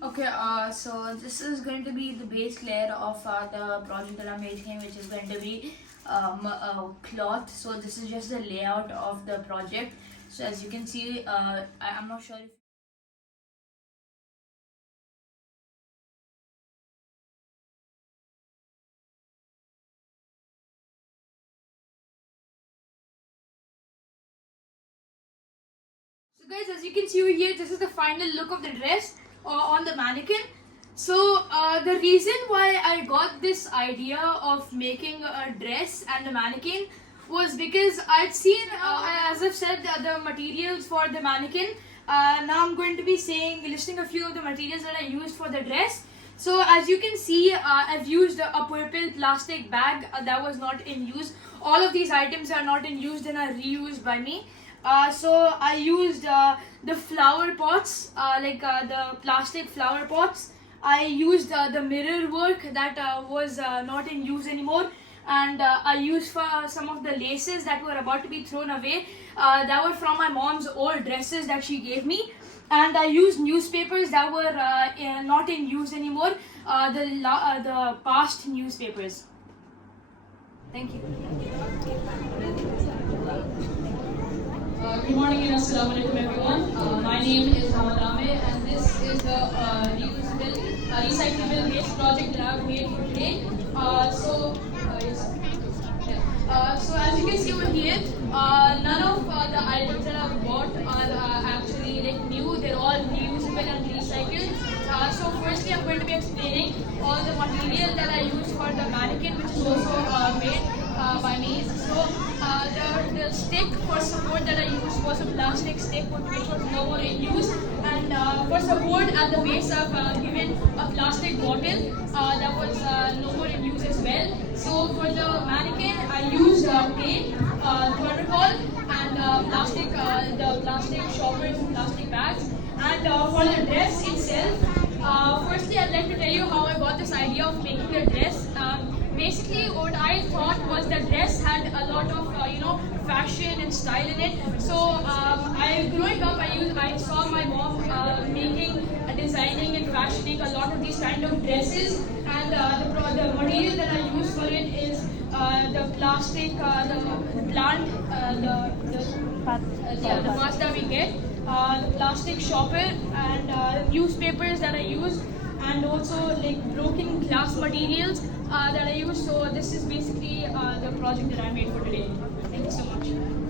Okay, so this is going to be the base layer of the project that I'm making, which is going to be cloth. So this is just the layout of the project. So as you can see, I'm not sure if. So guys, as you can see over here, this is the final look of the dress on the mannequin. So the reason why I got this idea of making a dress and a mannequin was because I'd seen, as I've said, the materials for the mannequin. Now I'm going to be listing a few of the materials that I used for the dress. So as you can see, I've used a purple plastic bag that was not in use. All of these items are not in use and are reused by me. So I used the flower pots, the plastic flower pots. I used the mirror work that was not in use anymore, and I used for some of the laces that were about to be thrown away. That were from my mom's old dresses that she gave me, and I used newspapers that were not in use anymore. The past newspapers. Thank you. Good morning and assalamu alaikum everyone. My name is Hamad Ame and this is the recyclable waste project that I've made for today. So as you can see over here, none of the items that I've bought are actually like new. They're all reusable and recycled. So firstly, I'm going to be explaining all the material that I use for the mannequin, which is also made by me. So the stick for support that I used was a plastic stick which was no more in use. And for support at the base, I've given a plastic bottle that was no more in use as well. So for the mannequin, I used tape, thermocol, and the plastic shoppers and plastic bags. And for the dress itself, firstly I'd like to tell you how I got this idea of making a dress. Basically, what I thought was that dress had a lot of fashion and style in it. So growing up, I saw my mom designing and fashioning a lot of these kind of dresses, and the material that I use for it is the plastic, the plant, the parts that we get, the plastic shopper, and newspapers that I use, and also like broken glass materials that I use. So this is basically the project that I made for today. Thank you so much.